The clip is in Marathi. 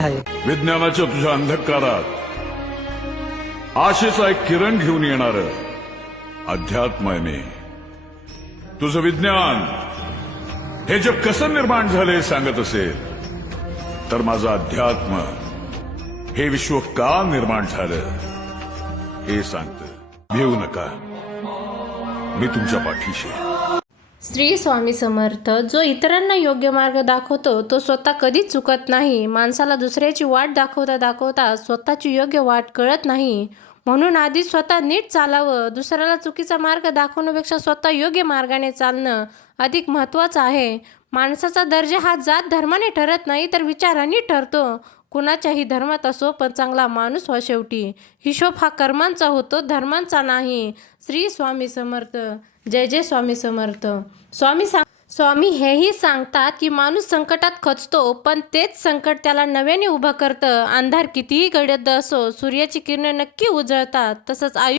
आहे. विज्ञानाच्या तुझ्या अंधकारात आशेचा एक किरण घेऊन येणार अध्यात्म आहे मी. तुझं विज्ञान हे जग कसं निर्माण झाले सांगत असेल तर माझं अध्यात्म हे विश्व का निर्माण झालं हे सांगतं. भिवू नका, मी तुमच्या पाठीशी आहे. श्री स्वामी समर्थ. जो इतरांना योग्य मार्ग दाखवतो तो स्वतः कधीच चुकत नाही. माणसाला दुसऱ्याची वाट दाखवता दाखवता स्वतःची योग्य वाट कळत नाही. म्हणून आधी स्वतः नीट चालावं. दुसऱ्याला चुकीचा मार्ग दाखवण्यापेक्षा स्वतः योग्य मार्गाने चालणं अधिक महत्त्वाचं आहे. माणसाचा दर्जा हा जात धर्माने ठरत नाही तर विचारांनी ठरतो. कुणाच्याही धर्मात असो पण चांगला माणूस व्हा शेवटी. हिशोब हा कर्मांचा होतो, धर्मांचा नाही. श्री स्वामी समर्थ. जय जय स्वामी समर्थ. स्वामी हेही सांगतात की माणूस संकटात खचतो पण तेच संकट त्याला नव्याने उभं करतं. अंधार कितीही गडद असो सूर्याची किरणे नक्की उजळतात. तसंच